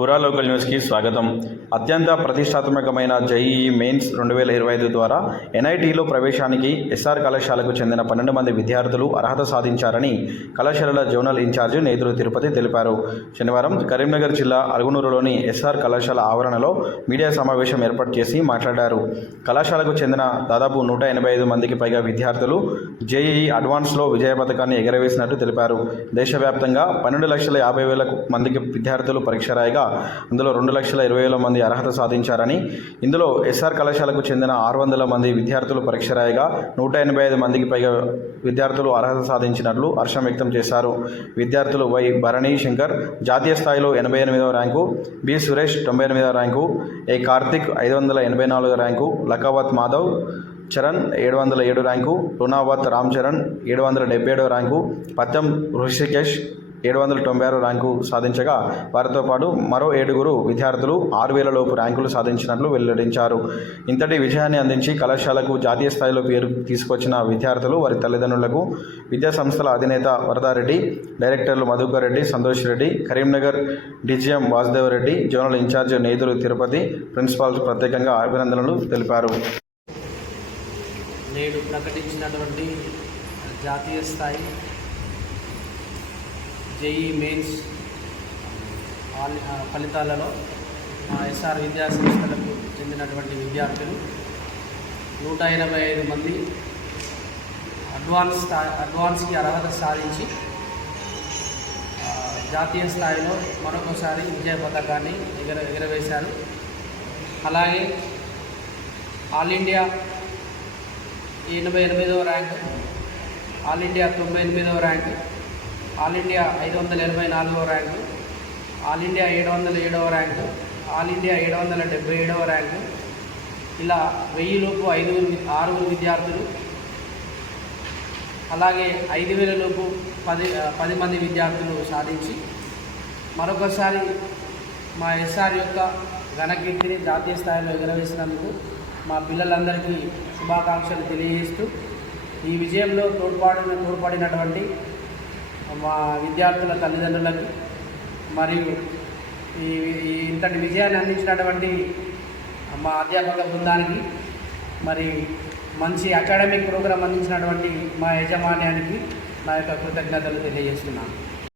పురా లోకల్ న్యూస్కి స్వాగతం. అత్యంత ప్రతిష్టాత్మకమైన జేఈఈ మెయిన్స్ రెండు వేల ఇరవై ఐదు ద్వారా ఎన్ఐటీలో ప్రవేశానికి ఎస్ఆర్ కళాశాలకు చెందిన పన్నెండు మంది విద్యార్థులు అర్హత సాధించారని కళాశాలల జోనల్ ఇన్ఛార్జి నేదురు తిరుపతి తెలిపారు. శనివారం కరీంనగర్ జిల్లా అరుగునూరులోని ఎస్ఆర్ కళాశాల ఆవరణలో మీడియా సమావేశం ఏర్పాటు చేసి మాట్లాడారు. కళాశాలకు చెందిన దాదాపు నూట ఎనభై ఐదు మందికి పైగా విద్యార్థులు జేఈఈ అడ్వాన్స్లో విజయ పథకాన్ని ఎగరవేసినట్టు తెలిపారు. దేశవ్యాప్తంగా పన్నెండు లక్షల యాభై వేల మందికి విద్యార్థులు పరీక్ష రాయగా అందులో రెండు లక్షల ఇరవై వేల మంది అర్హత సాధించారని. ఇందులో ఎస్ఆర్ కళాశాలకు చెందిన ఆరు వందల మంది విద్యార్థులు పరీక్ష రాయగా నూట ఎనభై ఐదు మందికి పైగా విద్యార్థులు అర్హత సాధించినట్లు హర్షం వ్యక్తం చేశారు. విద్యార్థులు వై భరణి శంకర్ జాతీయ స్థాయిలో ఎనభై ఎనిమిదవ ర్యాంకు బి సురేష్ తొంభై ఎనిమిదవ ర్యాంకు ఏ కార్తిక్ ఐదు వందల ఎనభై నాలుగో ర్యాంకు లకావత్ మాధవ్ చరణ్ ఏడు వందల ఏడు ర్యాంకు రుణావత్ రామ్ చరణ్ ఏడు వందల డెబ్బై ఏడవ ర్యాంకు పత్యం ఋషికేష్ ఏడు వందల తొంభై ఆరు ర్యాంకు సాధించగా వారితో పాటు మరో ఏడుగురు విద్యార్థులు ఆరు వేల లోపు ర్యాంకులు సాధించినట్లు వెల్లడించారు. ఇంతటి విజయాన్ని అందించి కళాశాలకు జాతీయ స్థాయిలో పేరు తీసుకొచ్చిన విద్యార్థులు వారి తల్లిదండ్రులకు విద్యా సంస్థల అధినేత వరదారెడ్డి డైరెక్టర్లు Madhukar Reddy Santosh Reddy Karimnagar DGM Vasudev Reddy zonal incharge Neduru Tirupati principals ప్రత్యేకంగా అభినందనలు తెలిపారు. నేడు ప్రకటించినటువంటి జాతీయ స్థాయి జేఈ మెయిన్స్ ఫలితాలలో ఎస్ఆర్ విద్యా సంస్థలకు చెందినటువంటి విద్యార్థులు నూట ఎనభై ఐదు మంది అడ్వాన్స్ అడ్వాన్స్కి అర్హత సాధించి జాతీయ స్థాయిలో మరొకసారి విజయ పథకాన్ని ఎగర ఎగరవేశారు. అలాగే ఆల్ ఇండియా ఎనభై ఎనిమిదవ ర్యాంక్ ఆల్ ఇండియా తొంభై ఎనిమిదవ ర్యాంక్ ఆల్ ఇండియా ఐదు వందల ఎనభై నాలుగవ ర్యాంకు ఆల్ ఇండియా ఏడు వందల ఏడవ ర్యాంకు ఆల్ ఇండియా ఏడు వందల డెబ్బై ఏడవ ర్యాంకు ఇలా వెయ్యిలోపు ఐదుగురు ఆరుగురు విద్యార్థులు అలాగే ఐదు వేల లోపు పది పది మంది విద్యార్థులు సాధించి మరొకసారి మా ఎస్ఆర్ యొక్క ఘనకీర్తిని జాతీయ స్థాయిలో ఎగరవేసినందుకు మా పిల్లలందరికీ శుభాకాంక్షలు తెలియజేస్తూ ఈ విజయంలో తోడ్పాడిన తోడ్పడినటువంటి మా విద్యార్థుల తల్లిదండ్రులకు మరియు ఈ ఇంతటి విజయాన్ని అందించినటువంటి మా అధ్యాపక బృందానికి మరి మంచి అకాడమిక్ ప్రోగ్రాం అందించినటువంటి మా యజమాన్యానికి నా యొక్క కృతజ్ఞతలు తెలియజేస్తున్నాను.